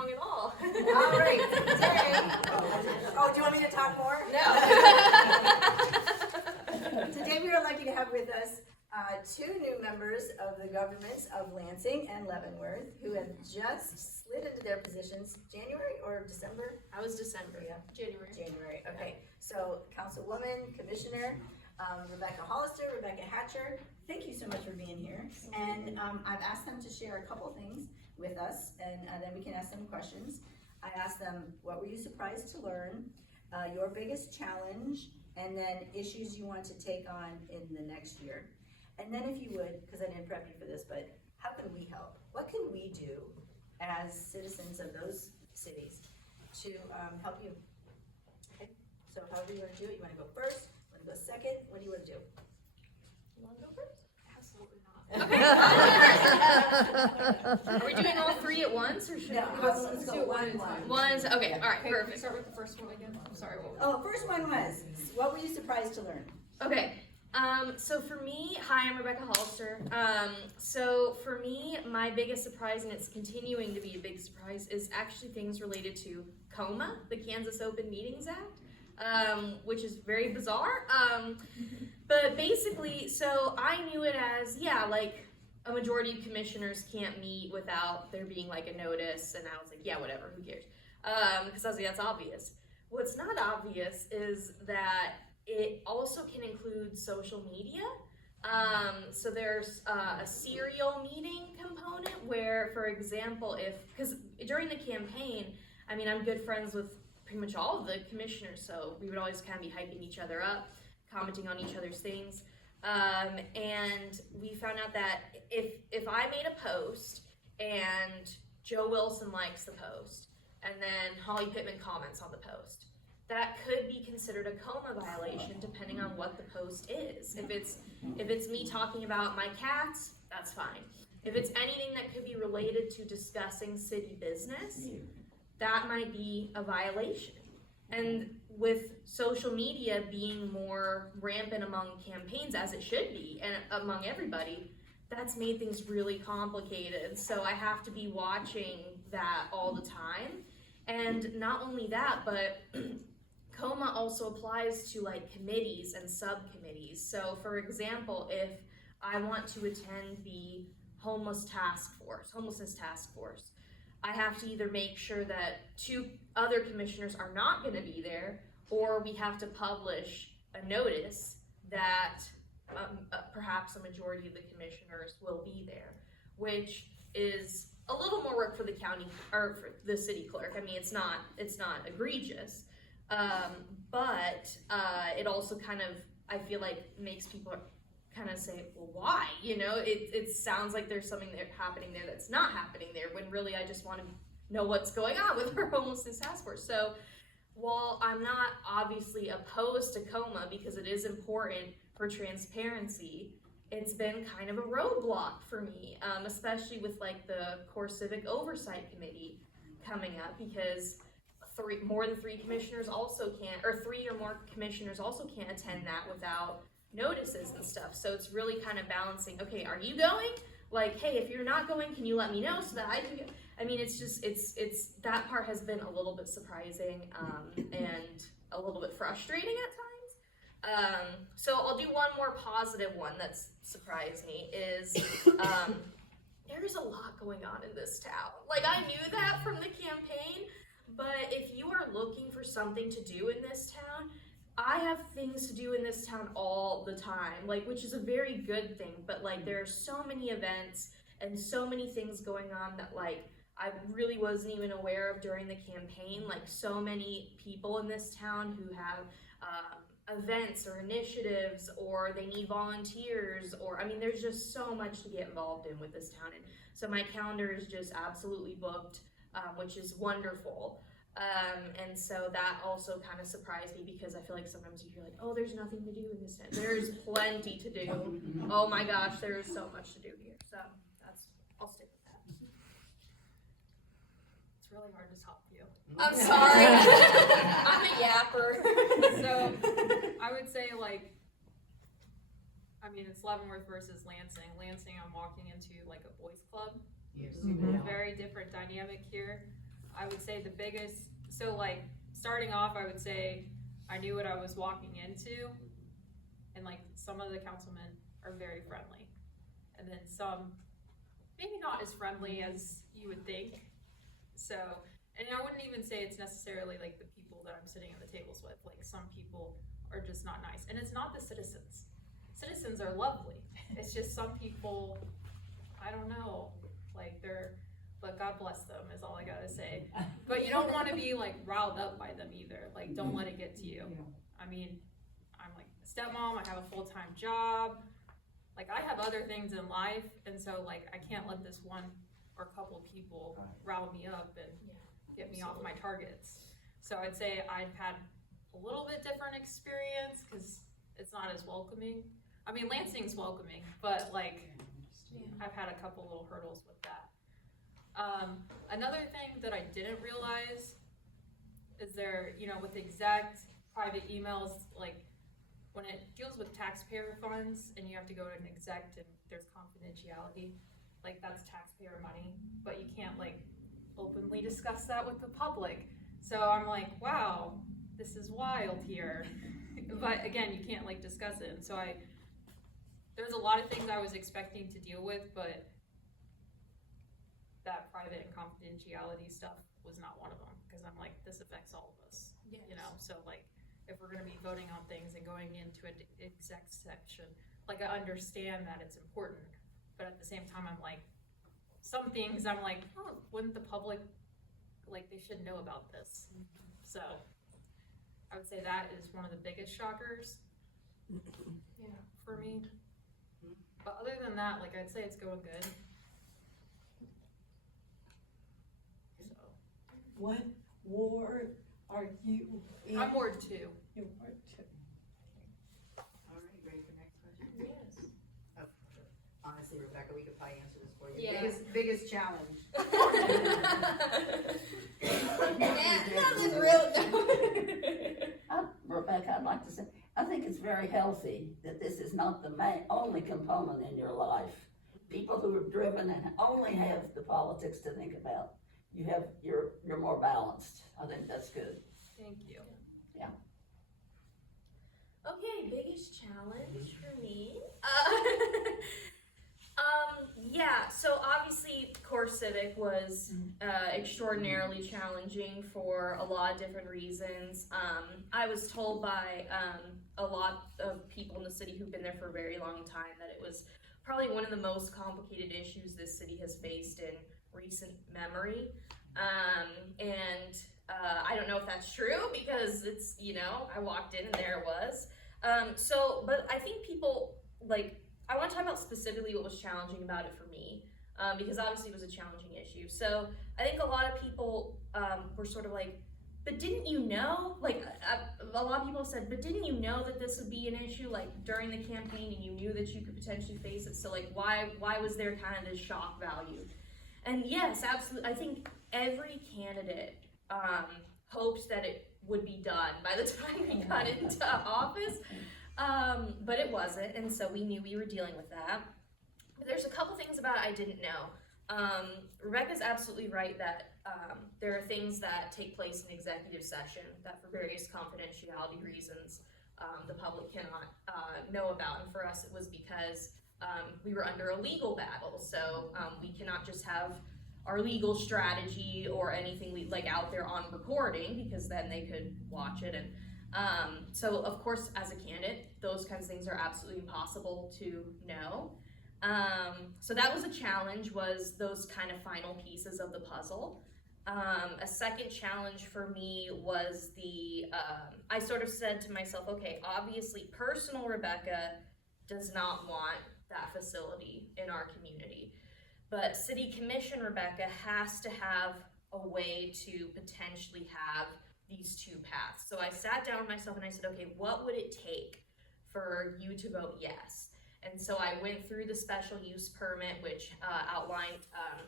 long at all. All right, today, do you want me to talk more? No. Today we are lucky to have with us two new members of the governments of Lansing and Leavenworth who have just slid into their positions January or December? I was December. Yeah. January. Okay. So Councilwoman, Commissioner, Rebecca Hollister, Rebecca Hatcher, thank you so much for being here. And I've asked them to share a couple things with us, and then we can ask them questions. I asked them, what were you surprised to learn? Your biggest challenge, and then issues you want to take on in the next year. And then if you would, because I didn't prep you for this, but how can we help? What can we do as citizens of those cities to help you? Okay, so however you want to do it, you want to go first, you want to go second, what do you want to do? You want to go first? Absolutely not. Okay. Are we doing all three at once, or should No, we? let's go one. One's okay. All right, Okay, can we perfect. start with the first one again? I'm sorry, what was Oh, first one was, what were you surprised to learn? Okay. So for me, hi, I'm Rebecca Hollister. So for me, my biggest surprise, and it's continuing to be a big surprise, is actually things related to COMA, the Kansas Open Meetings Act, which is very bizarre. But basically, so I knew it as, yeah, like a majority of commissioners can't meet without there being like a notice, and I was like, yeah, whatever, who cares? Because I was like, that's obvious. What's not obvious is that it also can include social media. So there's a serial meeting component where, for example, because during the campaign, I mean, I'm good friends with pretty much all of the commissioners, so we would always kind of be hyping each other up, commenting on each other's things. And we found out that if I made a post and Joe Wilson likes the post, and then Holly Pittman comments on the post, that could be considered a COMA violation depending on what the post is. If it's me talking about my cats, that's fine. If it's anything that could be related to discussing city business, that might be a violation. And with social media being more rampant among campaigns, as it should be, and among everybody, that's made things really complicated. So I have to be watching that all the time. And not only that, but COMA also applies to like committees and subcommittees. So for example, if I want to attend the homelessness task force, I have to either make sure that 2 other commissioners are not going to be there, or we have to publish a notice that perhaps a majority of the commissioners will be there, which is a little more work for the county or for the city clerk. I mean, it's not egregious. But it also kind of, I feel like, makes people kind of say, well, why? You know, it sounds like there's something happening there that's not happening there, when really I just want to know what's going on with our homelessness task force. So while I'm not obviously opposed to COMA because it is important for transparency, it's been kind of a roadblock for me, especially with like the Core Civic Oversight Committee coming up, because more than 3 commissioners also can't, or 3 or more commissioners also can't attend that without notices and stuff. So it's really kind of balancing, okay, are you going? Like, hey, if you're not going, can you let me know so that I can go? I mean, it's just, it's that part has been a little bit surprising and a little bit frustrating at times. So I'll do one more positive one that's surprised me is there's a lot going on in this town. Like, I knew that from the campaign, but if you are looking for something to do in this town, I have things to do in this town all the time, like, which is a very good thing, but like there are so many events and so many things going on that like I really wasn't even aware of during the campaign. Like, so many people in this town who have events or initiatives, or they need volunteers, or I mean, there's just so much to get involved in with this town. And so my calendar is just absolutely booked, which is wonderful. And so that also kind of surprised me, because I feel like sometimes you hear like, oh, there's nothing to do in this town. There's plenty to do. Oh my gosh, there is so much to do here. So I'll stick with that. It's really hard to top you. I'm sorry. I'm a yapper. So I would say, like, I mean, it's Leavenworth versus Lansing. Lansing, I'm walking into like a boys club. Yes. Very different dynamic here. I would say the biggest, so like, starting off, I would say I knew what I was walking into, and like, some of the councilmen are very friendly, and then some, maybe not as friendly as you would think, so, and I wouldn't even say it's necessarily like the people that I'm sitting at the tables with, like, some people are just not nice, and it's not the citizens. Citizens are lovely, it's just some people, I don't know, like, but God bless them is all I gotta say. But you don't wanna be like riled up by them either, like, don't let it get to you. I mean, I'm like a stepmom, I have a full-time job, like, I have other things in life, and so like, I can't let this one or couple people rile me up and get me off my targets. So I'd say I've had a little bit different experience, cause it's not as welcoming. I mean, Lansing's welcoming, but like, I've had a couple little hurdles with that. Another thing that I didn't realize is there, you know, with exact private emails, like when it deals with taxpayer funds and you have to go to an exec and there's confidentiality, like that's taxpayer money, but you can't like openly discuss that with the public. So I'm like, wow, this is wild here. But again, you can't like discuss it. And so there's a lot of things I was expecting to deal with, but that private and confidentiality stuff was not one of them, because I'm like, this affects all of us, you know, so like, if we're gonna be voting on things and going into an exec section, like, I understand that it's important, but at the same time, I'm like, some things, I'm like, oh, wouldn't the public, like, they should know about this, so, I would say that is one of the biggest shockers, for me, but other than that, like, I'd say it's going good. What ward are you in? I'm Ward 2. You're Ward 2. All right, ready for next question? Yes. Honestly, Rebecca, we could probably answer this for you. Yeah. Biggest challenge. Nothing real. Rebecca, I'd like to say, I think it's very healthy that this is not the only component in your life. People who are driven and only have the politics to think about. You're more balanced. I think that's good. Thank you. Okay, biggest challenge for me. Yeah, so obviously Core Civic was extraordinarily challenging for a lot of different reasons. I was told by a lot of people in the city who've been there for a very long time that it was probably one of the most complicated issues this city has faced in recent memory. I don't know if that's true, because it's, you know, I walked in and there it was. But I think people, like, I want to talk about specifically what was challenging about it for me, because obviously it was a challenging issue. So I think a lot of people were sort of like, but didn't you know? Like, a lot of people said, but didn't you know that this would be an issue, like, during the campaign, and you knew that you could potentially face it? So, like, why was there kind of this shock value? And yes, absolutely, I think every candidate hoped that it would be done by the time we got into office, but it wasn't, and so we knew we were dealing with that. But there's a couple things about it I didn't know. Rebecca's absolutely right that there are things that take place in executive session that for various confidentiality reasons the public cannot know about, and for us it was because we were under a legal battle, so we cannot just have our legal strategy or anything like out there on recording, because then they could watch it. And so of course, as a candidate, those kinds of things are absolutely impossible to know. So that was a challenge, was those kind of final pieces of the puzzle. A second challenge for me was I sort of said to myself, okay, obviously personal Rebecca does not want that facility in our community. But City Commission Rebecca has to have a way to potentially have these two paths. So I sat down with myself and I said, okay, what would it take for you to vote yes? And so I went through the special use permit, which outlined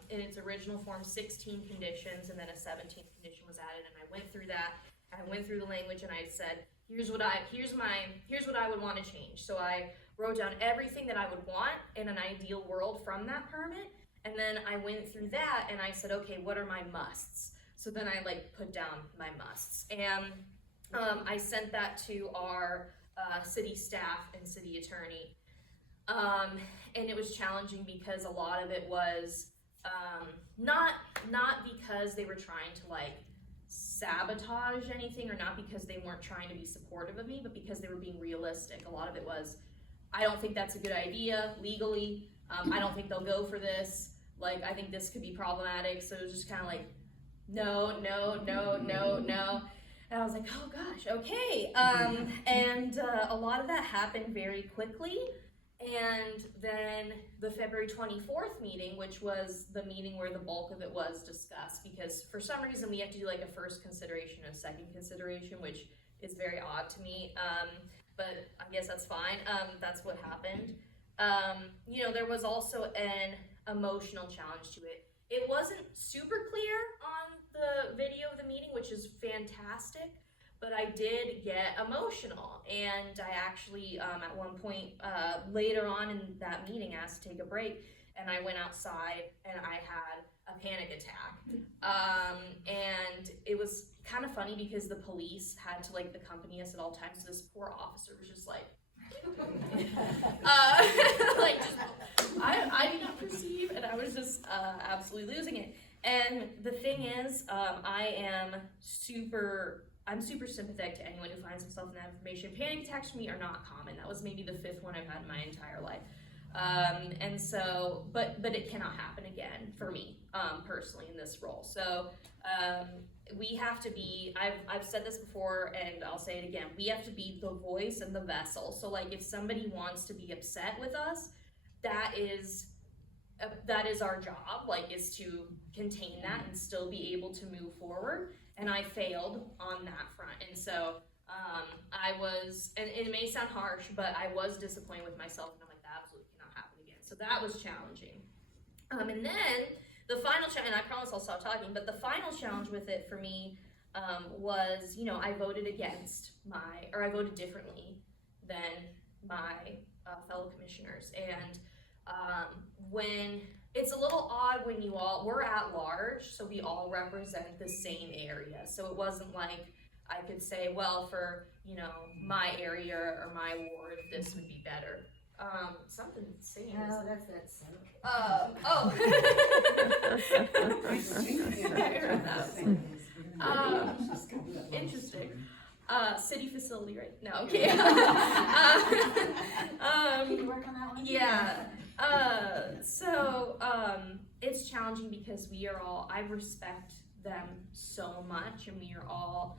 in its original form 16 conditions, and then a 17th condition was added. And I went through that. I went through the language and I said, here's what I would want to change. So I wrote down everything that I would want in an ideal world from that permit. And then I went through that and I said, okay, what are my musts? so then I like put down my musts, and I sent that to our city staff and city attorney. And it was challenging because a lot of it was not because they were trying to like sabotage anything, or not because they weren't trying to be supportive of me, but because they were being realistic. A lot of it was, I don't think that's a good idea legally. I don't think they'll go for this. Like, I think this could be problematic. So it was just kind of like, no. And I was like, oh gosh, okay. And a lot of that happened very quickly. And then the February 24th meeting, which was the meeting where the bulk of it was discussed, because for some reason we have to do like a first consideration and a second consideration, which is very odd to me. But I guess that's fine. That's what happened. You know, there was also an emotional challenge to it. It wasn't super clear on the video of the meeting, which is fantastic, but I did get emotional, and I actually, at one point later on in that meeting, asked to take a break, and I went outside and I had a panic attack. And it was kind of funny because the police had to like accompany us at all times, so this poor officer was just like, like just, I did not perceive, and I was just absolutely losing it. And the thing is, I'm super sympathetic to anyone who finds himself in that information. Panic attacks for me are not common. That was maybe the 5th one I've had in my entire life. And so, but it cannot happen again for me, personally, in this role. So, we have to be, I've said this before and I'll say it again, we have to be the voice and the vessel. So like if somebody wants to be upset with us, that is our job, like, is to contain that and still be able to move forward. And I failed on that front. And so I was, and it may sound harsh, but I was disappointed with myself, and I'm like, that absolutely cannot happen again. So that was challenging. And then the final challenge, and I promise I'll stop talking, but the final challenge with it for me was, you know, I voted I voted differently than my fellow commissioners. And when it's a little odd when we're at large, so we all represent the same area. So it wasn't like I could say, well, for, you know, my area or my ward, this would be better. Something singing. No, that's that song. Oh. I heard that. Interesting. City facility, right? No, okay. Can you work on that one? Yeah. So it's challenging because I respect them so much, and we are all,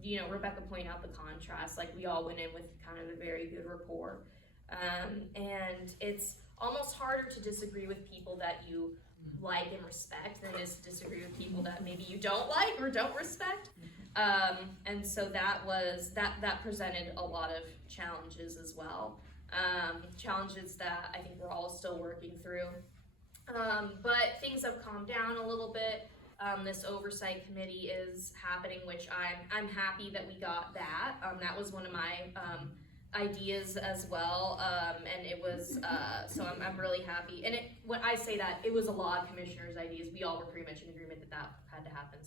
you know, Rebecca pointed out the contrast, like we all went in with kind of a very good rapport. And it's almost harder to disagree with people that you like and respect than it is to disagree with people that maybe you don't like or don't respect. And so that presented a lot of challenges as well. Challenges that I think we're all still working through. But things have calmed down a little bit. This oversight committee is happening, which I'm happy that we got that. That was one of my ideas as well, and it was so I'm really happy. And when I say that, it was a lot of commissioners' ideas. We all were pretty much in agreement that had to happen.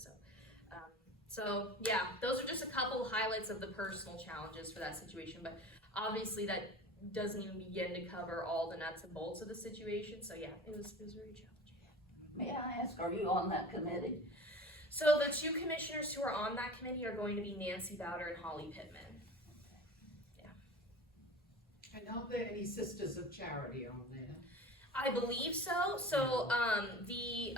So yeah, those are just a couple highlights of the personal challenges for that situation. But obviously that doesn't even begin to cover all the nuts and bolts of the situation. So yeah, it was very challenging. May I ask, are you on that committee? So the 2 commissioners who are on that committee are going to be Nancy Bowder and Holly Pittman. And are there any Sisters of Charity on there? I believe so. So the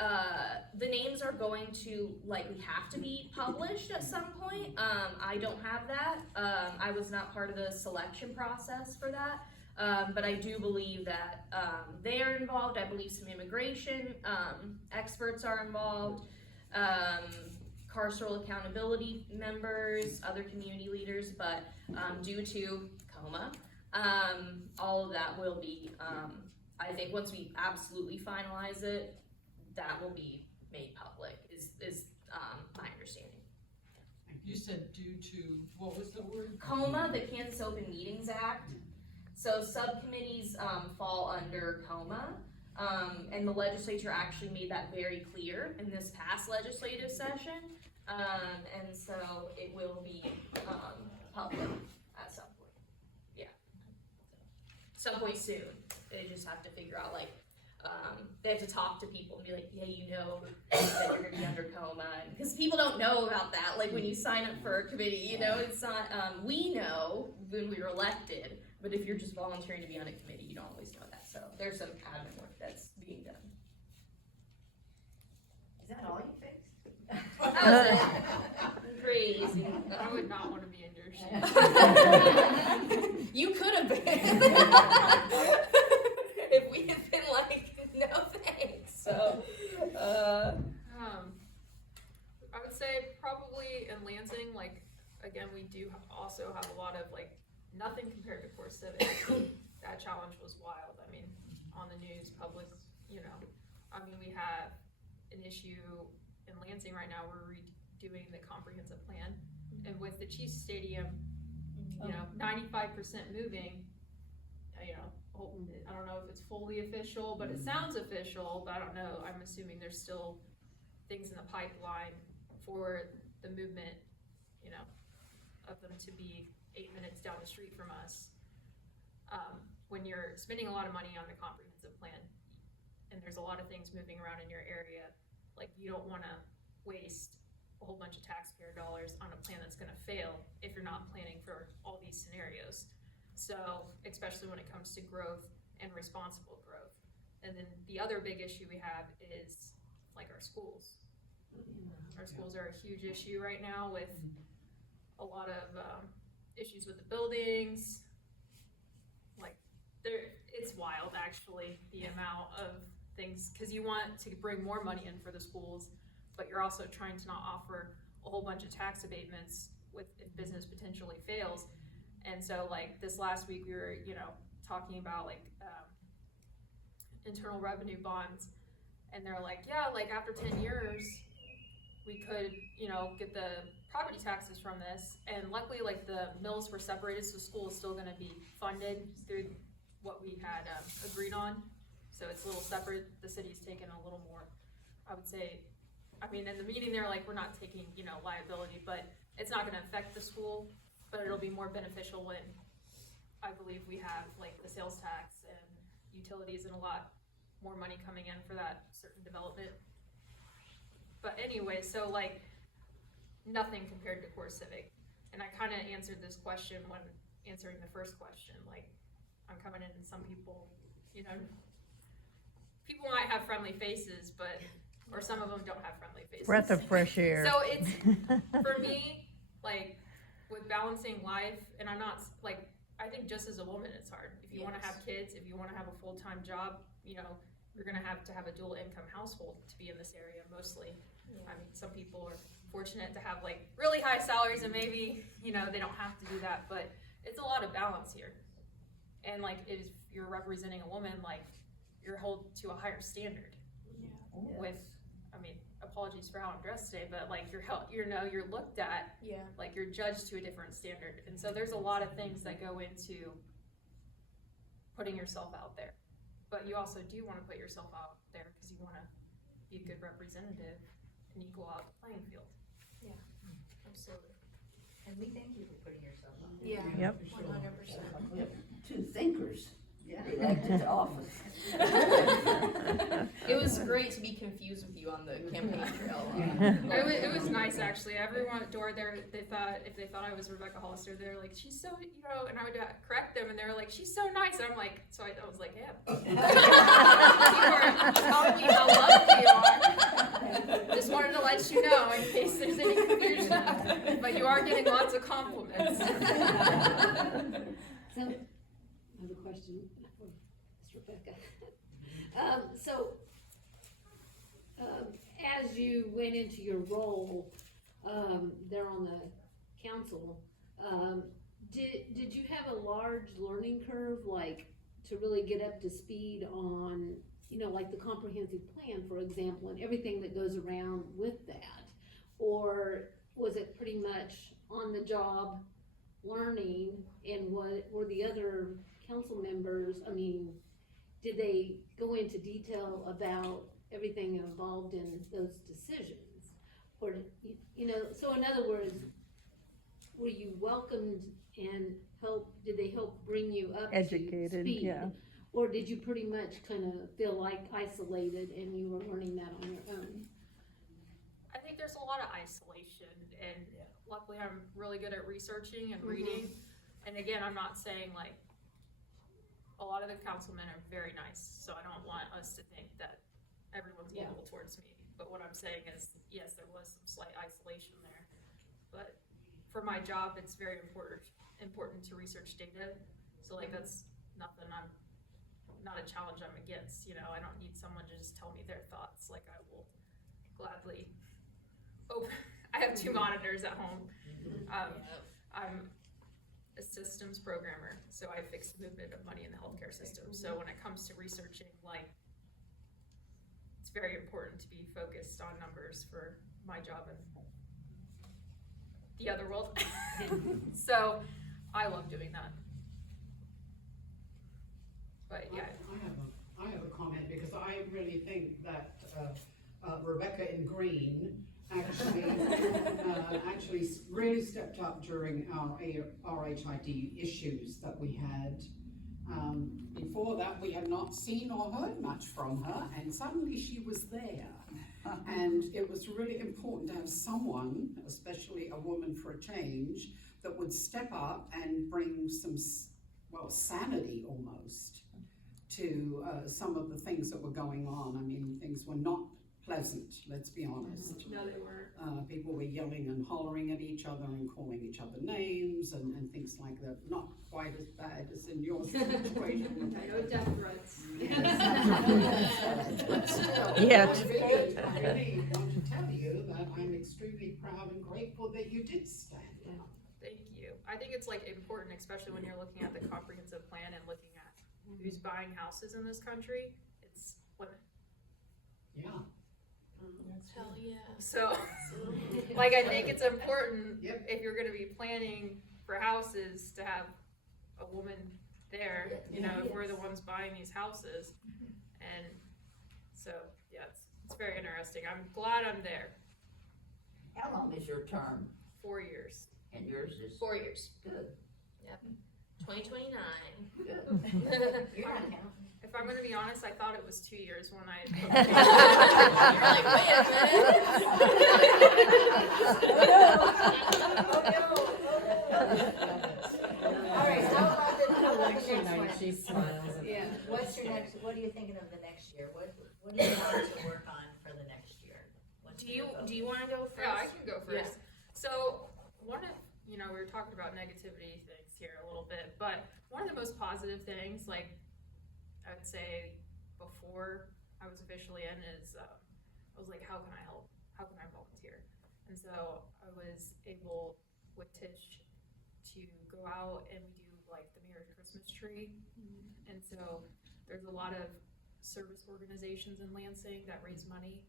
names are going to likely have to be published at some point. I don't have that. I was not part of the selection process for that. But I do believe that they are involved. I believe some immigration experts are involved. Carceral accountability members, other community leaders, but due to COMA, all of that will be, I think once we absolutely finalize it, that will be made public, is my understanding. You said due to, what was the word? COMA, the Kansas Open Meetings Act. So subcommittees fall under COMA. And the legislature actually made that very clear in this past legislative session. And so it will be, public at some point. Yeah. Some point soon. They just have to figure out, like, they have to talk to people and be like, yeah, you know that you're gonna be under coma, because people don't know about that. Like when you sign up for a committee, you know, it's not. We know when we were elected, but if you're just volunteering to be on a committee, you don't always know that. So there's some admin work that's being done. Is that all you fixed? That was it. Crazy. I would not want to be in your shoes. You could have been if we had been like, no thanks. So, I would say probably in Lansing, like, again, we do also have a lot of, like, nothing compared to Core Civic. That challenge was wild. I mean, on the news, public, you know, I mean, we have an issue in Lansing right now. We're redoing the comprehensive plan, and with the Chiefs Stadium, you know, 95% moving, you know, I don't know if it's fully official, but it sounds official, but I don't know. I'm assuming there's still things in the pipeline for the movement, you know, of them to be 8 minutes down the street from us. When you're spending a lot of money on the comprehensive plan, and there's a lot of things moving around in your area, like, you don't wanna waste a whole bunch of taxpayer dollars on a plan that's gonna fail if you're not planning for all these scenarios. So, especially when it comes to growth and responsible growth. And then the other big issue we have is, like, our schools. Our schools are a huge issue right now with a lot of issues with the buildings. Like, it's wild, actually, the amount of things, because you want to bring more money in for the schools, but you're also trying to not offer a whole bunch of tax abatements if business potentially fails. And so, like, this last week we were, you know, talking about, like, internal revenue bonds, and they're like, yeah, like, after 10 years we could, you know, get the property taxes from this. And luckily, like, the mills were separated, so school is still gonna be funded through what we had agreed on. So it's a little separate. The city's taken a little more, I would say. I mean, in the meeting they're like, we're not taking, you know, liability, but it's not gonna affect the school, but it'll be more beneficial when I believe we have, like, the sales tax and utilities and a lot more money coming in for that certain development. But anyway, so, like, nothing compared to Core Civic. And I kind of answered this question when answering the first question. Like, I'm coming in and some people, you know, people might have friendly faces, but, or some of them don't have friendly faces. Breath of fresh air. So it's, for me, like, with balancing life, and I'm not, like, I think just as a woman it's hard. If you want to have kids, if you want to have a full-time job, you know, you're going to have a dual income household to be in this area mostly. I mean, some people are fortunate to have, like, really high salaries and maybe, you know, they don't have to do that, but it's a lot of balance here. And, like, if you're representing a woman, like, you're held to a higher standard. With, I mean, apologies for how I'm dressed today, but, like, you're looked at, like, you're judged to a different standard. And so there's a lot of things that go into putting yourself out there. But you also do want to put yourself out there because you want to be a good representative and equal out the playing field. Yeah, absolutely. And we thank you for putting yourself on. Yeah. Yep. 100%. We have two thinkers elected to office. It was great to be confused with you on the campaign trail. It was nice, actually. Everyone at door there, if they thought I was Rebecca Hollister, they were like, she's so, you know, and I would correct them, and they were like, she's so nice. And I'm like, so I was like, yeah. You are telling me how lovely you are. Just wanted to let you know in case there's any confusion. But you are getting lots of compliments. So, I have a question for Ms. Rebecca. As you went into your role, there on the council, did you have a large learning curve, like, to really get up to speed on, you know, like the comprehensive plan, for example, and everything that goes around with that? Or was it pretty much on the job learning, and what were the other council members, I mean, did they go into detail about everything involved in those decisions? Or, you know, so in other words, were you welcomed and did they help bring you up to Educated, speed? yeah. Or did you pretty much kind of feel like isolated and you were learning that on your own? I think there's a lot of isolation, and luckily I'm really good at researching and reading. And again, I'm not saying like, a lot of the councilmen are very nice, so I don't want us to think that everyone's Yeah. evil towards me. But what I'm saying is, yes, there was some slight isolation there. But for my job, it's very important to research data. So like, that's nothing not a challenge I'm against, you know. I don't need someone to just tell me their thoughts. Like, I will gladly I have 2 monitors at home. I'm a systems programmer, so I fix the movement of money in the healthcare system. So when it comes to researching, like, it's very important to be focused on numbers for my job and the other world. So I love doing that. But yeah. I have a comment, because I really think that Rebecca in Green actually really stepped up during our RHID issues that we had. Before that, we had not seen or heard much from her, and suddenly she was there. And it was really important to have someone, especially a woman for a change, that would step up and bring some, well, sanity almost to some of the things that were going on. I mean, things were not pleasant, let's be honest. No, they weren't. People were yelling and hollering at each other and calling each other names and things like that. Not quite as bad as in your situation. No death threats. But still, Yet. I really want to tell you that I'm extremely proud and grateful that you did stand up. Thank you. I think it's like important, especially when you're looking at the comprehensive plan and looking at who's buying houses in this country. It's women. Yeah. Hell yeah. So, like, I think it's important Yep. if you're gonna be planning for houses to have a woman there, you know, if we're the ones buying these houses. And so, yeah, it's very interesting. I'm glad I'm there. How long is your term? 4 years. And yours is 4 years. good. 2029. Good. You're not counting. If I'm gonna be honest, I thought it was 2 years when I. You're like, wait a All right, how about the next one? She smiles. Yeah. What's your next, what are you thinking of the next year? What do you want to work on for the next year? What's Do you your want to go first? Yeah, I can go first. So one of, you know, we were talking about negativity things here a little bit, but one of the most positive things, like, I would say before I was officially in is, I was like, how can I help? How can I volunteer? And so I was able with Tish to go out and we do like the Mayor's Christmas tree. And so there's a lot of service organizations in Lansing that raise money,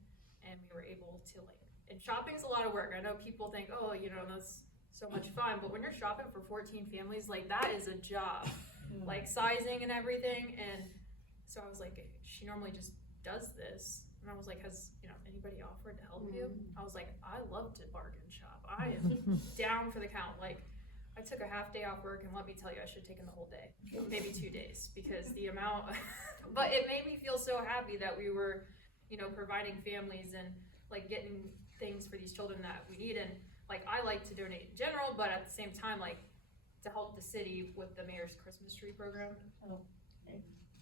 and we were able to, like, and shopping's a lot of work. I know people think, oh, you know, that's so much fun, but when you're shopping for 14 families, like, that is a job, like sizing and everything. And so I was like, she normally just does this. And I was like, has, you know, anybody offered to help you? I was like, I love to bargain shop. I am down for the count. Like, I took a half day off work, and let me tell you, I should have taken the whole day, maybe 2 days, because the amount, but it made me feel so happy that we were, you know, providing families and like getting things for these children that we need. And like, I like to donate in general, but at the same time, like, to help the city with the Mayor's Christmas tree program.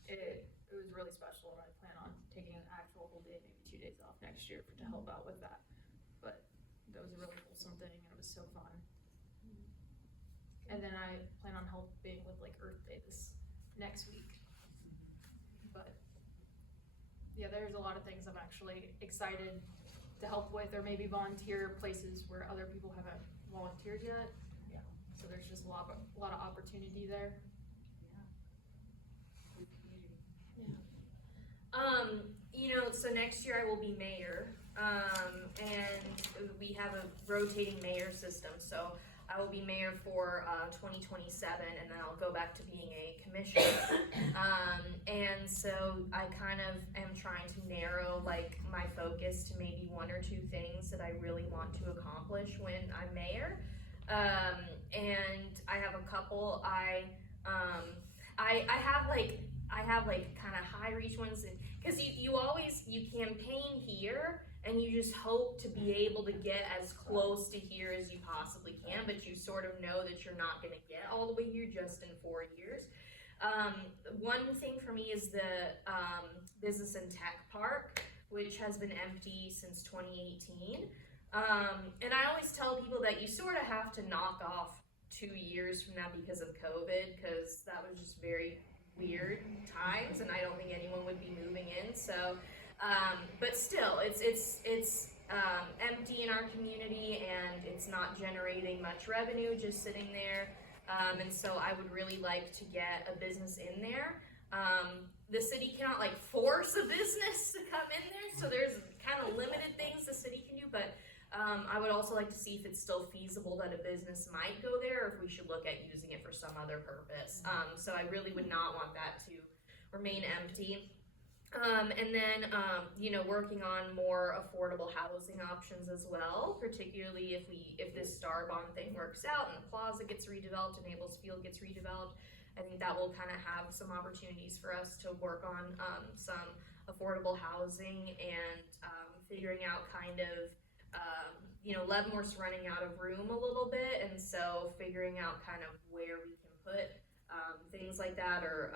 It was really special, and I plan on taking an actual whole day, maybe 2 days off next year to help out with that. But that was a really wholesome thing, and it was so fun. And then I plan on helping with like Earth Day this next week. But yeah, there's a lot of things I'm actually excited to help with, or maybe volunteer places where other people haven't volunteered yet. Yeah. So there's just a lot of opportunity there. You know, so next year I will be mayor, and we have a rotating mayor system, so I I will be mayor for 2027, and then I'll go back to being a commissioner. And so I kind of am trying to narrow like my focus to maybe one or two things that I really want to accomplish when I'm mayor. And I have a couple. I have like kind of high reach ones, because you campaign here and you just hope to be able to get as close to here as you possibly can, but you sort of know that you're not going to get all the way here just in 4 years. One thing for me is the Business and Tech Park, which has been empty since 2018. And I always tell people that you sort of have to knock off 2 years from now because of COVID, because that was just very weird times, and I don't think anyone would be moving in. So, but still, it's empty in our community, and it's not generating much revenue just sitting there. And so I would really like to get a business in there. The city cannot like force a business to come in there, so there's kind of limited things the city can do, but I would also like to see if it's still feasible that a business might go there, or if we should look at using it for some other purpose. So I really would not want that to remain empty. And then, working on more affordable housing options as well, particularly if this Star Bond thing works out and the plaza gets redeveloped and Naples Field gets redeveloped. I think that will kind of have some opportunities for us to work on some affordable housing and figuring out kind of Leavenworth's running out of room a little bit, and so figuring out kind of where we can put things like that, or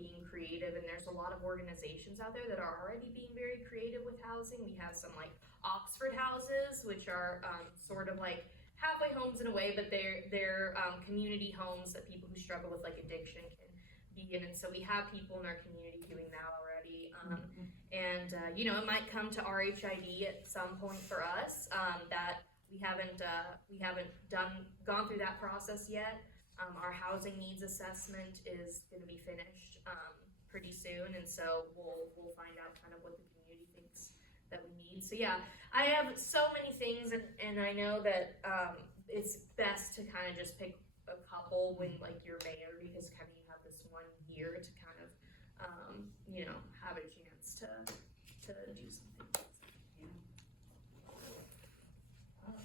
being creative. And there's a lot of organizations out there that are already being very creative with housing. We have some like Oxford houses, which are sort of like halfway homes in a way, but they're community homes that people who struggle with like addiction can be in. And so we have people in our community doing that already. And it might come to RHID at some point for us, that we haven't gone through that process yet. Our housing needs assessment is going to be finished pretty soon, and so we'll find out kind of what the community thinks that we need. So yeah, I have so many things, and I know that it's best to kind of just pick a couple when like you're mayor, because kind of you have this 1 year to kind of have a chance to do something.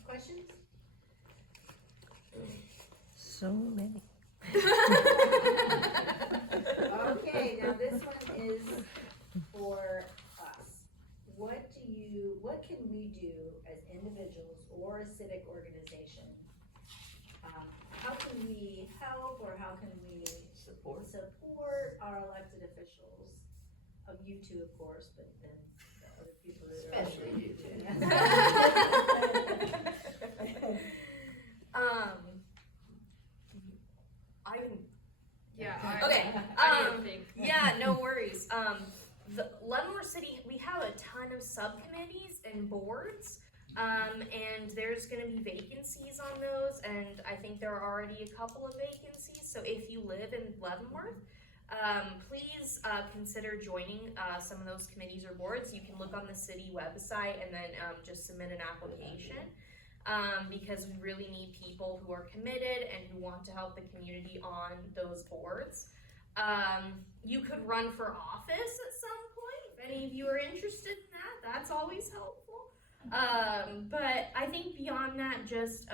Questions? So many. Okay, now this one is for us. What can we do as individuals or a civic organization? How can we help, or how can we support our elected officials? Of you two, of course, but then the other people that are. Especially you two. Okay. I didn't think. Yeah, no worries. The Leavenworth City, we have a ton of subcommittees and boards, and there's going to be vacancies on those, and I think there are already a couple of vacancies. So if you live in Leavenworth, please consider joining some of those committees or boards. You can look on the city website and then just submit an application. Because we really need people who are committed and who want to help the community on those boards. You could run for office at some point. If any of you are interested in that, that's always helpful. But I think beyond that, just,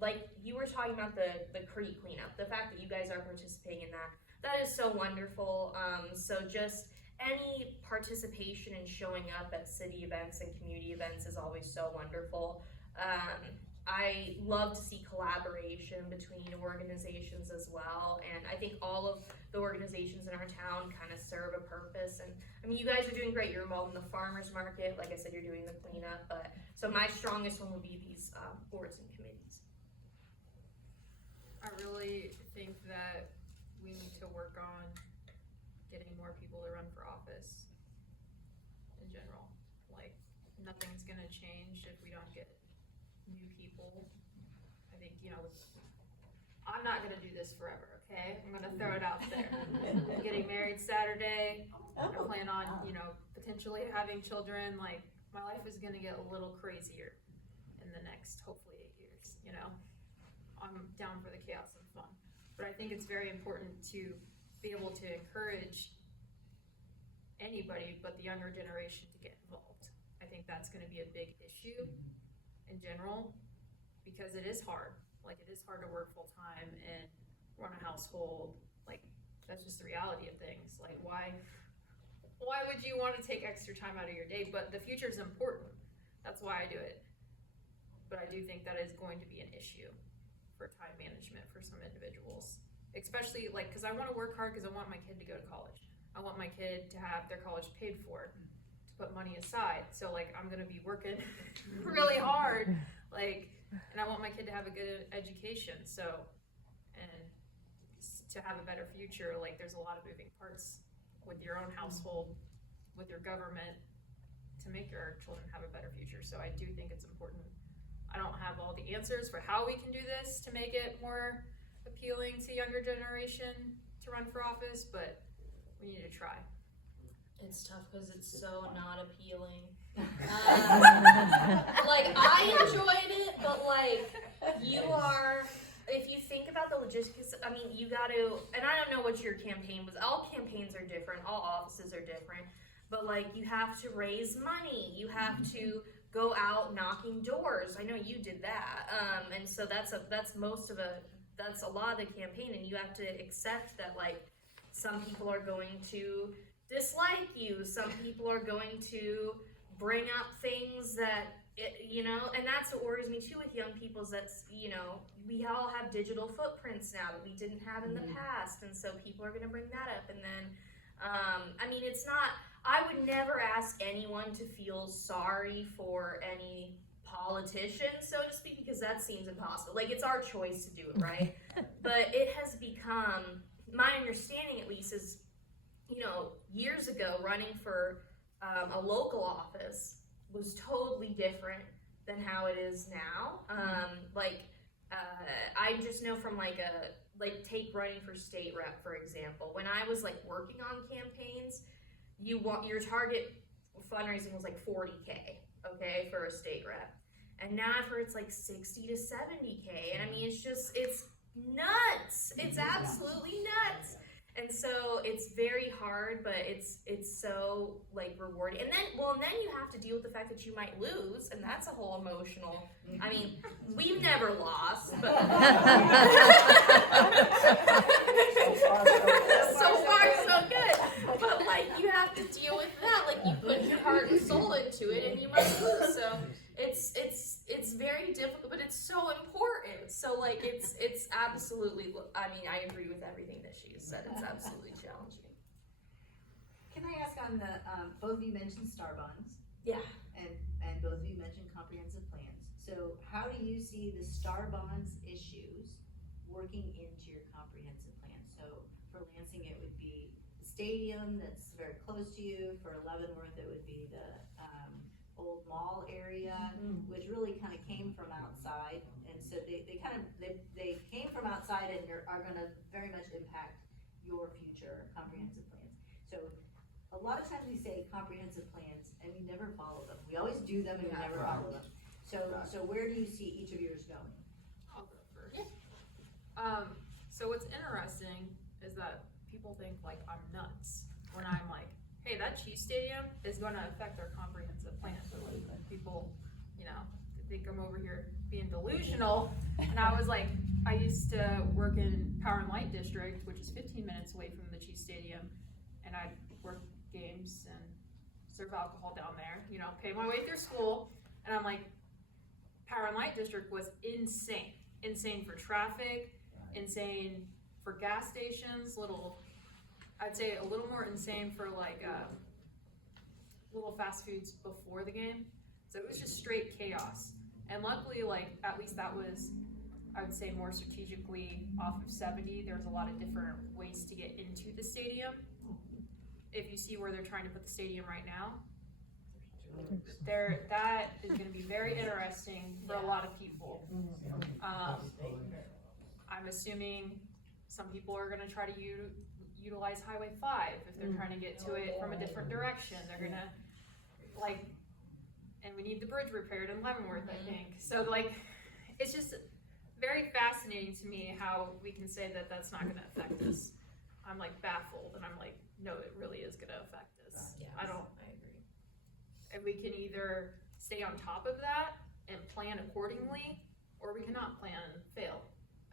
like you were talking about the creek cleanup, the fact that you guys are participating in that is so wonderful. So just any participation in showing up at city events and community events is always so wonderful. I love to see collaboration between organizations as well, and I think all of the organizations in our town kind of serve a purpose. And I mean, you guys are doing great. You're involved in the farmers market. Like I said, you're doing the cleanup, but so my strongest one would be these boards and committees. I really think that we need to work on getting more people to run for office in general. Like, nothing's gonna change if we don't get new people. I think, I'm not gonna do this forever, okay? I'm gonna throw it out there. I'm getting married Saturday. I plan on, potentially having children. Like, my life is gonna get a little crazier in the next, hopefully, 8 years, I'm down for the chaos and fun. But I think it's very important to be able to encourage anybody but the younger generation to get involved. I think that's gonna be a big issue in general, because it is hard. Like, it is hard to work full-time and run a household. Like, that's just the reality of things. Like, why would you want to take extra time out of your day? But the future is important. That's why I do it. But I do think that is going to be an issue for time management for some individuals. Especially, like, because I want to work hard because I want my kid to go to college. I want my kid to have their college paid for, to put money aside. So, like, I'm going to be working really hard, like, and I want my kid to have a good education. So, and to have a better future, like, there's a lot of moving parts with your own household, with your government, to make your children have a better future. So I do think it's important. I don't have all the answers for how we can do this to make it more appealing to younger generation to run for office, but we need to try. It's tough because it's so not appealing. Like, I enjoyed it, but like, if you think about the logistics, I mean, you gotta, and I don't know what your campaign was, all campaigns are different, all offices are different, but like, you have to raise money, you have to go out knocking doors. I know you did that, and so that's a lot of the campaign, and you have to accept that, like, some people are going to dislike you, some people are going to bring up things that, and that's what worries me too with young people, is that, we all have digital footprints now that we didn't have in the past, and so people are going to bring that up. And then, I mean, I would never ask anyone to feel sorry for any politician, so to speak, because that seems impossible. Like, it's our choice to do it, right? But it has become, my understanding at least is, years ago, running for a local office was totally different than how it is now. I just know from take running for state rep, for example. When I was like working on campaigns, your target fundraising was like $40K, okay, for a state rep. And now I've heard it's like $60 to $70K. And I mean, it's nuts. It's absolutely nuts. And so it's very hard, but it's so like rewarding. And then you have to deal with the fact that you might lose, and that's a whole emotional. I mean, we've never lost, but so far so good. But like, you have to deal with that. Like, you put your heart and soul into it, and you might lose. So it's very difficult, but it's so important. So like, it's absolutely. I mean, I agree with everything that she has said. It's absolutely challenging. Can I ask on the, both of you mentioned STAR bonds. Yeah. And both of you mentioned comprehensive plans. So how do you see the STAR bonds issues working into your comprehensive plan? So for Lansing, it would be the stadium that's very close to you. For Leavenworth, it would be the old mall area, which really kind of came from outside. And so they came from outside and are going to very much impact your future comprehensive plans. So a lot of times we say comprehensive plans and we never follow them. We always do them and we never follow them. So where do you see each of yours going? I'll go first. So what's interesting is that people think like I'm nuts when I'm like, hey, that Chiefs Stadium is going to affect their comprehensive plan. So like, people, think I'm over here being delusional. And I was like, I used to work in Power and Light District, which is 15 minutes away from the Chiefs Stadium, and I'd work games and serve alcohol down there, pay my way through school. And I'm like, Power and Light District was insane for traffic, insane for gas stations, I'd say a little more insane for like little fast foods before the game. So it was just straight chaos. And luckily, like, at least that was, I would say, more strategically off of 70. There's a lot of different ways to get into the stadium. If you see where they're trying to put the stadium right now, that is going to be very interesting for a lot of people. I'm assuming some people are going to try to utilize Highway 5 if they're trying to get to it from a different direction. They're going to, and we need the bridge repaired in Leavenworth, I think. So, it's just very fascinating to me how we can say that that's not gonna affect us. I'm like baffled, and I'm like, no, it really is gonna affect us. I agree. And we can either stay on top of that and plan accordingly, or we cannot plan and fail.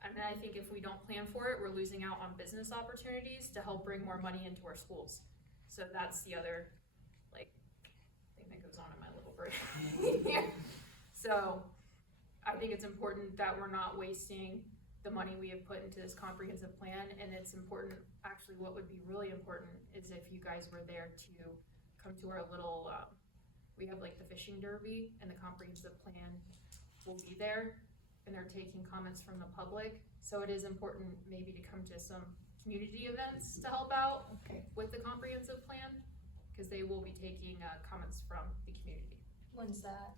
And I think if we don't plan for it, we're losing out on business opportunities to help bring more money into our schools. So that's the other, like, thing that goes on in my little brain here. So I think it's important that we're not wasting the money we have put into this comprehensive plan, and it's important, actually what would be really important is if you guys were there to come to our little, we have like the fishing derby, and the comprehensive plan will be there, and they're taking comments from the public. So it is important maybe to come to some community events to help out with the comprehensive plan, because they will be taking comments from the community. When's that?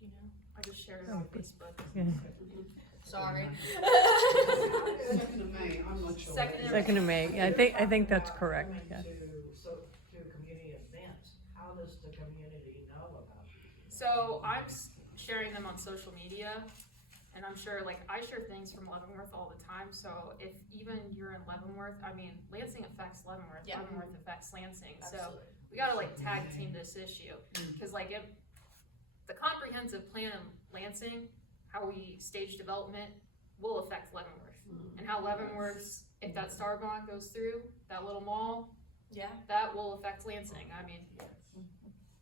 Do you know? I just shared it on Facebook. Sorry. 2nd of May, I'm not sure. 2nd of May, I think that's correct, yeah. To community events, how does the community know about these? So I'm sharing them on social media, and I'm sure, like, I share things from Leavenworth all the time, so if even you're in Leavenworth, I mean, Lansing affects Leavenworth, Yeah. Leavenworth affects Lansing, so Absolutely. we gotta, like, tag team this issue, because, like, if the comprehensive plan in Lansing, how we stage development, will affect Leavenworth. And how Leavenworth's, if that Star Bond goes through, that little mall, Yeah. that will affect Lansing. I mean,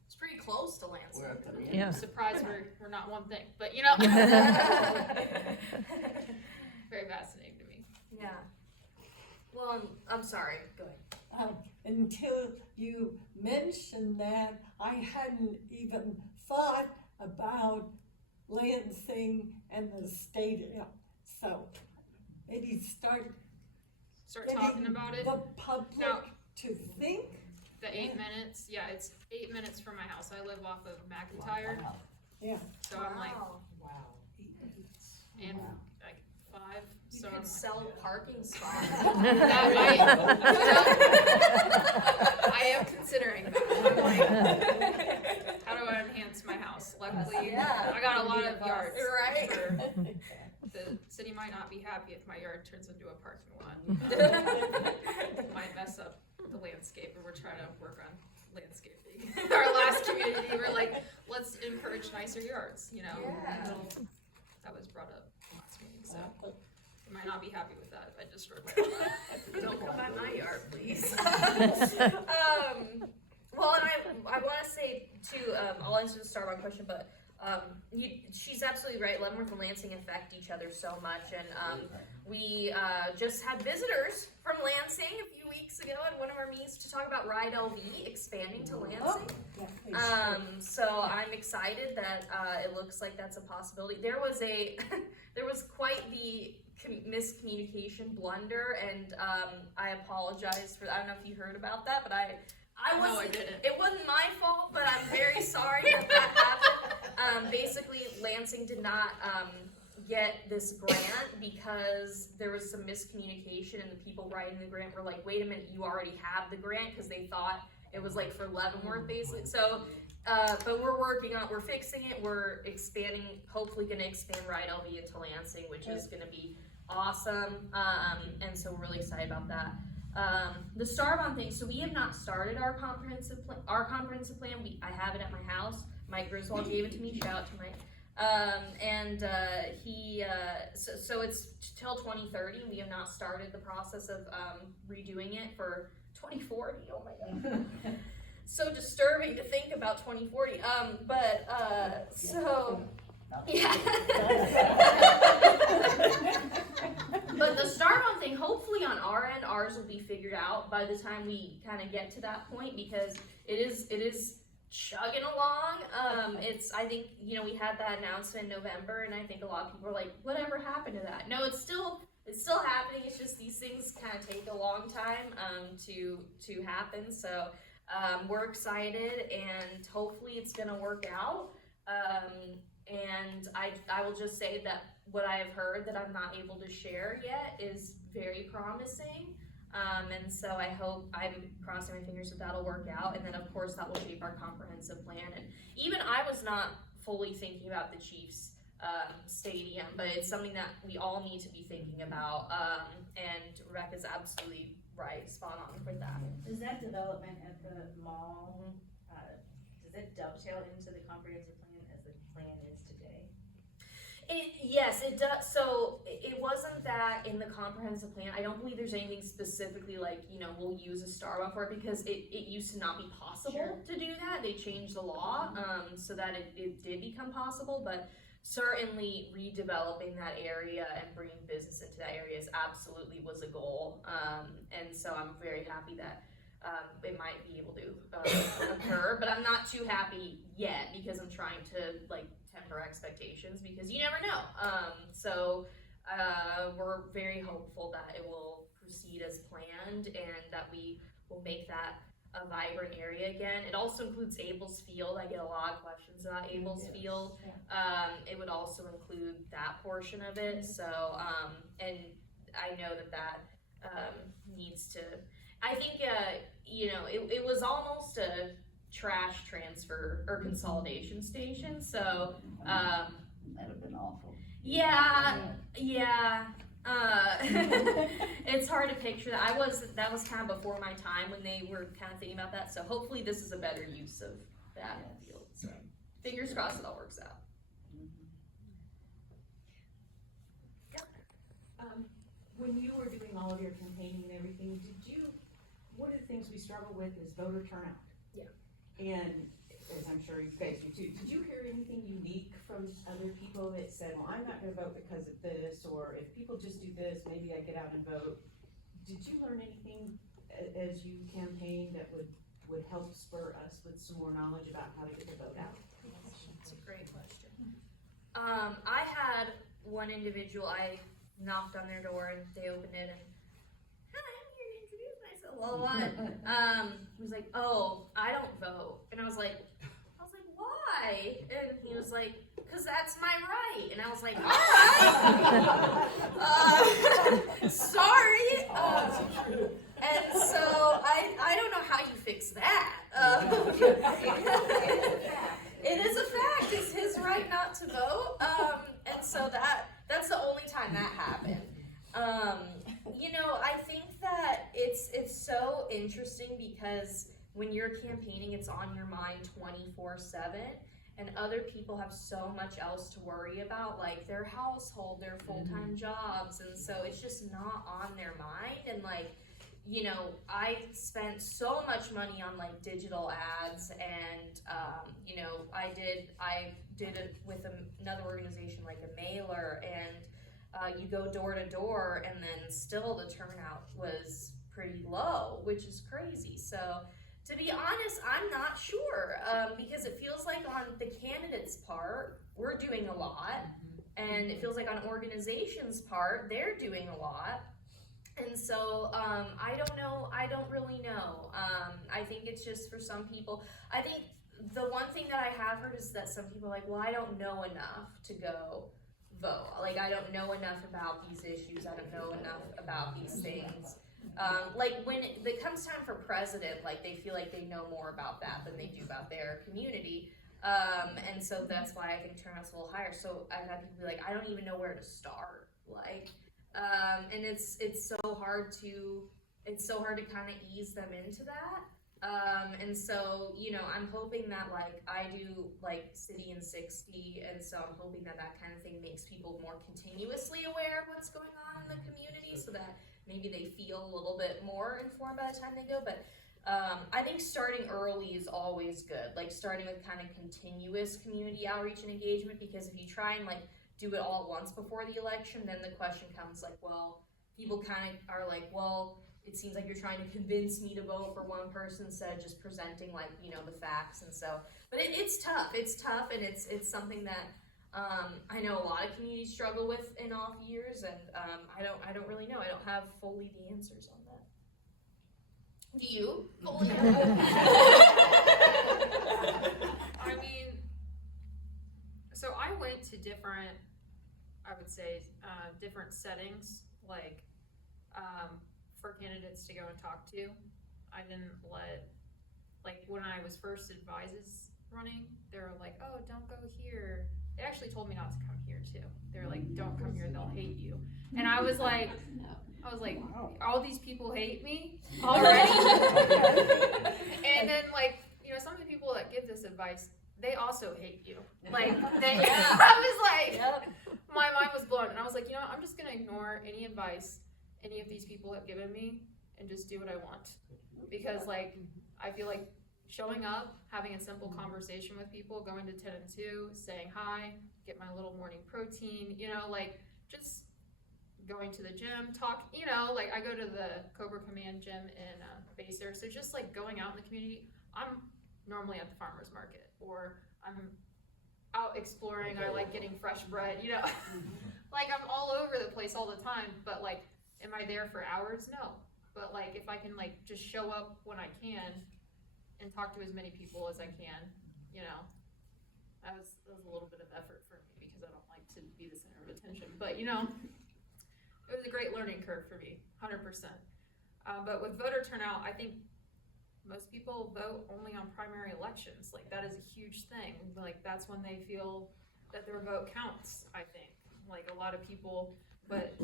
It's pretty close to Lansing. We're at the end. Yeah. I'm surprised we're not one thing, but you know. Very fascinating to me. Yeah. Well, I'm sorry. Go ahead. Until you mentioned that, I hadn't even thought about Lansing and the stadium. So maybe start Start talking about it. the public Now- to think. The 8 minutes, yeah, it's 8 minutes from my house. I live off of McIntyre, Yeah. so I'm like, Wow. Wow. and like 5. You So I'm could like, sell parking spots. I am considering that. I'm like, how do I enhance my house? Luckily, Yeah. I got a lot of yards. Right. for- The city might not be happy if my yard turns into a parking lot. Might mess up the landscape, and we're trying to work on landscaping. Our last community, we're like, let's encourage nicer yards, you know? Yeah. That was brought up last meeting, so you might not be happy with that if I just wrote that. Don't come by my yard, please. Well, and I want to say too. I'll answer the Starbucks question, but she's absolutely right. Leavenworth and Lansing affect each other so much, and we just had visitors from Lansing a few weeks ago at one of our meetings to talk about Ride LV expanding to Lansing. So I'm excited that it looks like that's a possibility. There was quite the miscommunication blunder, and I apologize for. I don't know if you heard about that, but I wasn't. No, I didn't. It wasn't my fault, but I'm very sorry that happened. Basically, Lansing did not get this grant because there was some miscommunication, and the people writing the grant were like, "Wait a minute, you already have the grant," because they thought it was like for Leavenworth, basically. So, but we're fixing it. We're expanding. Hopefully, going to expand Ride LV into Lansing, which is going to be awesome. And so we're really excited about that. The Starbond thing. So we have not started our comprehensive plan. I have it at my house. Mike Griswold gave it to me. Shout out to Mike. So it's till 2030. We have not started the process of redoing it for 2040. Oh my god. So disturbing to think about 2040. Yeah. But the Starbond thing, hopefully on our end, ours will be figured out by the time we kind of get to that point, because it is chugging along. I think, we had that announcement in November, and I think a lot of people are like, whatever happened to that? No, it's still happening. It's just these things kind of take a long time to happen. So we're excited, and hopefully it's gonna work out. And I will just say that what I have heard that I'm not able to share yet is very promising. And so I'm crossing my fingers that that'll work out. And then of course that will shape our comprehensive plan. And even I was not fully thinking about the Chiefs stadium, but it's something that we all need to be thinking about. And Rebecca's absolutely right, spot on for that. Does that development at the mall, does it dovetail into the comprehensive plan as the plan is today? Yes, it does. So it wasn't that in the comprehensive plan. I don't believe there's anything specifically like, we'll use a Starbucks for it, because it used to not be possible to do that. They changed the law so that it did become possible, but certainly redeveloping that area and bringing business into that area absolutely was a goal. And so I'm very happy that it might be able to occur, but I'm not too happy yet because I'm trying to temper expectations, because you never know. So we're very hopeful that it will proceed as planned and that we will make that a vibrant area again. It also includes Abels Field. I get a lot of questions about Abels Field. It would also include that portion of it. So, and I know that needs to, I think, it was almost a trash transfer or consolidation station. So, That'd have been awful. yeah. It's hard to picture that. That was kind of before my time when they were kind of thinking about that. So hopefully this is a better use of that field. So fingers crossed it all works out. When you were doing all of your campaigning and everything, one of the things we struggle with is voter turnout. Yeah. And as I'm sure you guys do too, did you hear anything unique from other people that said, well, I'm not gonna vote because of this, or if people just do this, maybe I get out and vote? Did you learn anything as you campaigned that would help spur us with some more knowledge about how to get the vote out? That's a great question. I had one individual, I knocked on their door and they opened it and, hi, I'm here to introduce myself. Well, what? He was like, oh, I don't vote. And I was like, why? And he was like, because that's my right. And I was like, all right. Sorry. And so I don't know how you fix that. It is a fact. It's his right not to vote. And so that's the only time that happened. I think that it's so interesting because when you're campaigning, it's on your mind 24/7, and other people have so much else to worry about, like their household, their full-time jobs, and so it's just not on their mind. And I spent so much money on digital ads, and I did it with another organization, like a mailer, and you go door to door, and then still the turnout was pretty low, which is crazy. So to be honest, I'm not sure, because it feels like on the candidates' part, we're doing a lot, and it feels like on organizations' part, they're doing a lot. And so, I don't know, I don't really know. I think it's just for some people. I think the one thing that I have heard is that some people are like, well, I don't know enough to go vote. I don't know enough about these issues. I don't know enough about these things. When it comes time for president, they feel like they know more about that than they do about their community. And so that's why I think turnout's a little higher. So I've had people be like, I don't even know where to start. And it's so hard to kind of ease them into that. And so, I'm hoping that I do City in 60, and so I'm hoping that kind of thing makes people more continuously aware of what's going on in the community, so that maybe they feel a little bit more informed by the time they go. But I think starting early is always good, starting with kind of continuous community outreach and engagement, because if you try and do it all at once before the election, then the question comes well, people kind of are well, it seems like you're trying to convince me to vote for one person instead of just presenting the facts. And so, but it's tough, and it's something that I know a lot of communities struggle with in off years, and I don't really know. I don't have fully the answers on that. Do you? Fully? I mean, so I went to different, I would say, different settings, for candidates to go and talk to. I didn't let, when I was first advised running, they were like, oh, don't go here, they actually told me not to come here too. They were like, don't come here, they'll hate you. And I was like, all these people hate me already? And then like, you know, some of the people that give this advice, they also hate you. Like, I was like, my mind was blown. And I was like, you know what, I'm just gonna ignore any advice any of these people have given me and just do what I want. Because like, I feel like showing up, having a simple conversation with people, going to 10 and 2, saying hi, get my little morning protein, you know, like just going to the gym, talk, you know, like I go to the Cobra Command gym in Baser, so just like going out in the community. I'm normally at the farmer's market, or I'm out exploring, I like getting fresh bread, you know, like I'm all over the place all the time, but like, am I there for hours? No. But like, if I can like just show up when I can and talk to as many people as I can, you know, that was a little bit of effort for me because I don't like to be the center of attention, but you know, it was a great learning curve for me, 100%. But with voter turnout, I think most people vote only on primary elections. Like that is a huge thing. Like that's when they feel that their vote counts, I think. Like a lot of people, but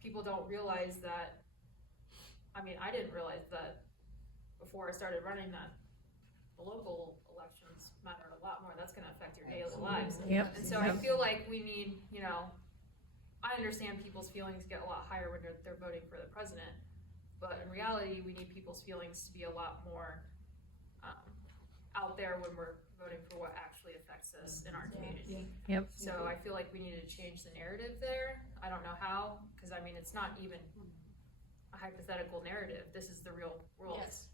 people don't realize that, I mean, I didn't realize that before I started running that the local elections matter a lot more. That's gonna affect your daily lives. Yep. And so I feel like we need, you know, I understand people's feelings get a lot higher when they're voting for the president, but in reality, we need people's feelings to be a lot more out there when we're voting for what actually affects us in our community. Yep. So I feel like we need to change the narrative there. I don't know how, because I mean, it's not even a hypothetical narrative. This is the real world. Yes.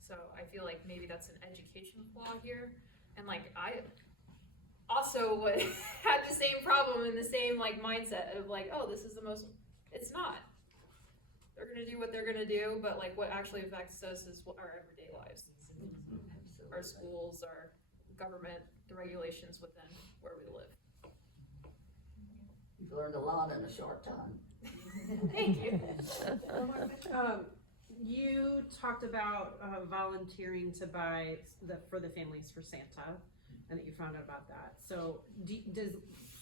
So I feel like maybe that's an education flaw here. And like, I also would had the same problem and the same like mindset of like, oh, this is the most, it's not. They're gonna do what they're gonna do, but like what actually affects us is our everyday lives. Our schools, our government, the regulations within where we live. You've learned a lot in a short time. Thank you. You talked about volunteering to buy for the families for Santa, and that you found out about that. So does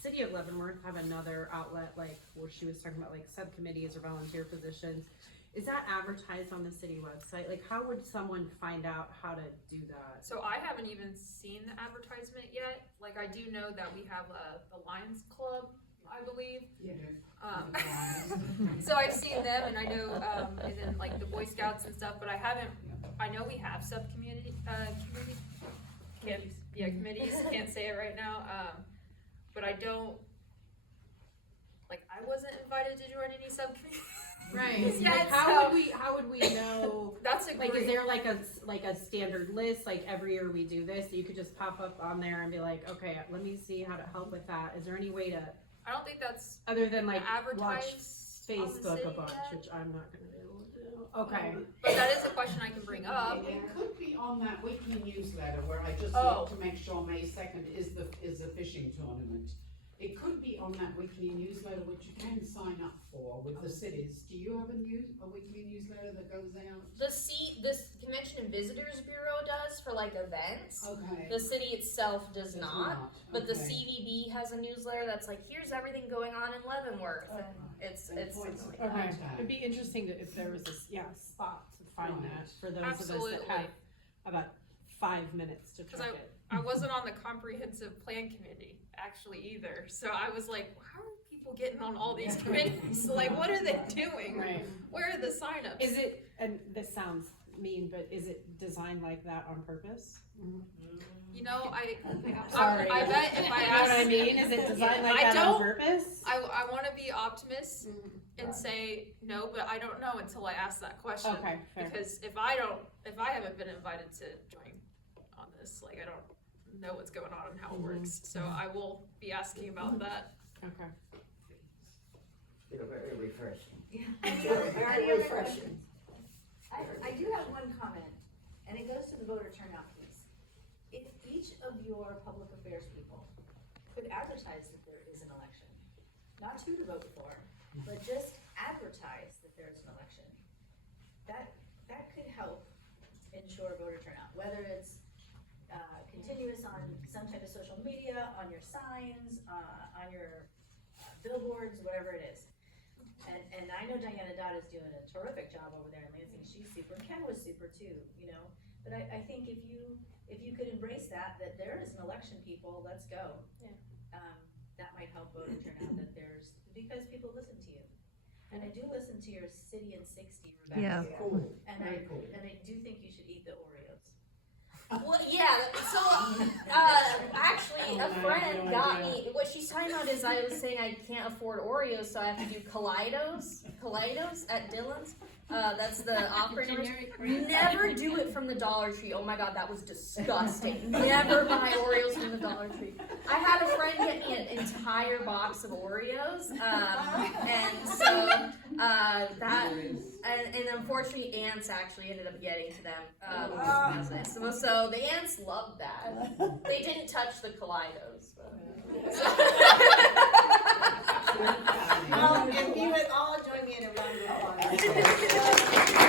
City of Leavenworth have another outlet, like where she was talking about like subcommittees or volunteer positions? Is that advertised on the city website? Like how would someone find out how to do that? So I haven't even seen the advertisement yet. Like I do know that we have the Lions Club, I believe. So I've seen them, and I know, and then like the Boy Scouts and stuff, but I haven't. I know we have committees. Can't say it right now. But I don't. Like I wasn't invited to join any subcommittees. Right. Yeah, Like, how would we know? That's a great. Like, is there like a standard list? Like every year we do this, so you could just pop up on there and be like, okay, let me see how to help with that. Is there any way to, I don't think that's other than like advertised watch on the Facebook city a bunch, yet. which I'm not gonna be able to do. Okay. But that is a question I can bring up. It could be on that weekly newsletter where I just Oh. look to make sure May 2nd is the fishing tournament. It could be on that weekly newsletter, which you can sign up for with the cities. Do you have a weekly newsletter that goes out? This Convention and Visitors Bureau does for like events. Okay. The city itself does not. But the Okay. CVB has a newsletter that's like, here's everything going on in Leavenworth, and it's Points of Okay. contact. It'd be interesting if there was a spot to find Right. that for those of us Absolutely. that have about 5 minutes to Because check it. I wasn't on the comprehensive plan committee actually either, so I was like, how are people getting on all these committees? Like, what are they doing? Right. Where are the signups? Is it, and this sounds mean, but is it designed like that on purpose? You know, Sorry. I bet if I You know what I asked, mean? Is it designed like I that on don't- purpose? I want to be optimist and say no, but I don't know until I ask that question. Okay, fair. Because if I haven't been invited to join on this, like I don't know what's going on and how it works. So I will be asking about that. Okay. They're very refreshing. Any Very other refreshing. I do have one comment, and it goes to the voter turnout piece. If each of your public affairs people could advertise that there is an election, not who to vote for, but just advertise that there is an election, that could help ensure voter turnout, whether it's continuous on some type of social media, on your signs, on your billboards, whatever it is. And I know Diana Dodd is doing a terrific job over there in Lansing. She's super, and Ken was super too, you know. But I think if you could embrace that there is an election, people, let's go. Yeah. That might help voter turnout, because people listen to you. And I do listen to your City in 60, Rebecca. Yeah. Cool, And very cool. I do think you should eat the Oreos. Well, yeah, so, actually, a friend got me, what she's talking about is I was saying I can't afford Oreos, so I have to do Kaleidos at Dillon's. That's the operating. Generic brand. Never do it from the Dollar Tree. Oh my God, that was disgusting. Never buy Oreos from the Dollar Tree. I had a friend get me an entire box of Oreos, and so and unfortunately, ants actually ended up getting to them. So the ants loved that. They didn't touch the Kaleidos. And you would all join me in a round of applause.